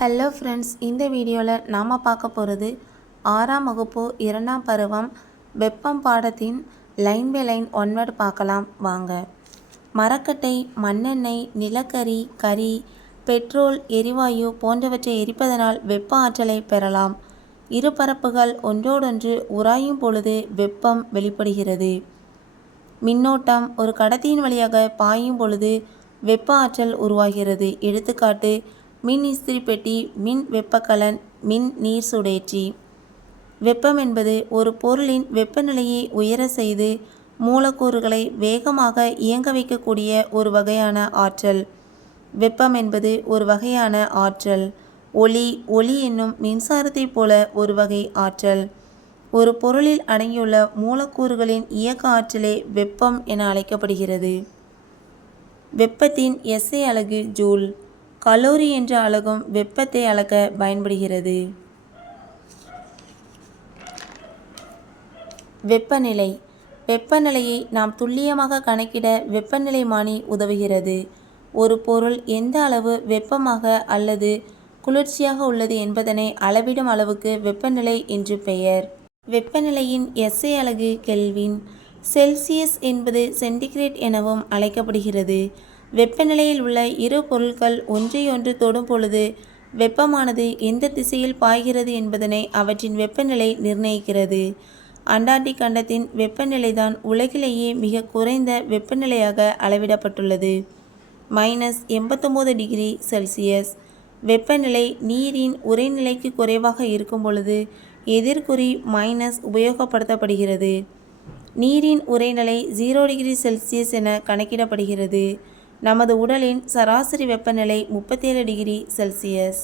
Hello friends இந்த வீடியோவில் நாம் பார்க்க போகிறது ஆறாம் வகுப்பு இரண்டாம் பருவம் வெப்பம் பாடத்தின் லைன் பை லைன் ஒன்வர்டு பார்க்கலாம் வாங்க. மரக்கட்டை மண்ணெண்ணெய் நிலக்கரி கரி பெட்ரோல் எரிவாயு போன்றவற்றை எரிப்பதனால் வெப்ப ஆற்றலை பெறலாம். இரு பரப்புகள் ஒன்றோடொன்று உராயும் பொழுது வெப்பம் வெளிப்படுகிறது. மின்னோட்டம் ஒரு கடத்தியின் வழியாக பாயும் பொழுது வெப்ப ஆற்றல் உருவாகிறது. எடுத்துக்காட்டு மின் இஸ்திரி பெட்டி மின் வெப்பக்கலன் மின் நீர் சுடேற்றி. வெப்பம் என்பது ஒரு பொருளின் வெப்பநிலையை உயர செய்து மூலக்கூறுகளை வேகமாக இயங்க வைக்கக்கூடிய ஒரு வகையான ஆற்றல். வெப்பம் என்பது ஒரு வகையான ஆற்றல். ஒளி ஒளி என்னும் மின்சாரத்தைப் போல ஒரு வகை ஆற்றல். ஒரு பொருளில் அடங்கியுள்ள மூலக்கூறுகளின் இயக்க ஆற்றலே வெப்பம் என அழைக்கப்படுகிறது. வெப்பத்தின் எஸ்ஐ அலகு ஜூல். கலோரி என்ற அலகும் வெப்பத்தை அளக்க பயன்படுகிறது. வெப்பநிலை. வெப்பநிலையை நாம் துல்லியமாக கணக்கிட வெப்பநிலைமானி உதவுகிறது. ஒரு பொருள் எந்த அளவு வெப்பமாக அல்லது குளிர்ச்சியாக உள்ளது என்பதனை அளவிடும் அளவுக்கு வெப்பநிலை என்று பெயர். வெப்பநிலையின் எஸ்ஐ அலகு கெல்வின் செல்சியஸ் என்பது சென்டிகிரேட் எனவும் அழைக்கப்படுகிறது. வெப்பநிலையில் உள்ள இரு பொருட்கள் ஒன்றையொன்று தொடும் பொழுது வெப்பமானது எந்த திசையில் பாய்கிறது என்பதனை அவற்றின் வெப்பநிலை நிர்ணயிக்கிறது. அண்டார்டிக் கண்டத்தின் வெப்பநிலைதான் உலகிலேயே மிக குறைந்த வெப்பநிலையாக அளவிடப்பட்டுள்ளது. மைனஸ் எண்பத்தொம்போது டிகிரி செல்சியஸ். வெப்பநிலை நீரின் உறைநிலைக்கு குறைவாக இருக்கும் பொழுது எதிர்குறி மைனஸ் உபயோகப்படுத்தப்படுகிறது. நீரின் உறைநிலை ஜீரோ டிகிரி செல்சியஸ் என கணக்கிடப்படுகிறது. நமது உடலின் சராசரி வெப்பநிலை முப்பத்தேழு டிகிரி செல்சியஸ்.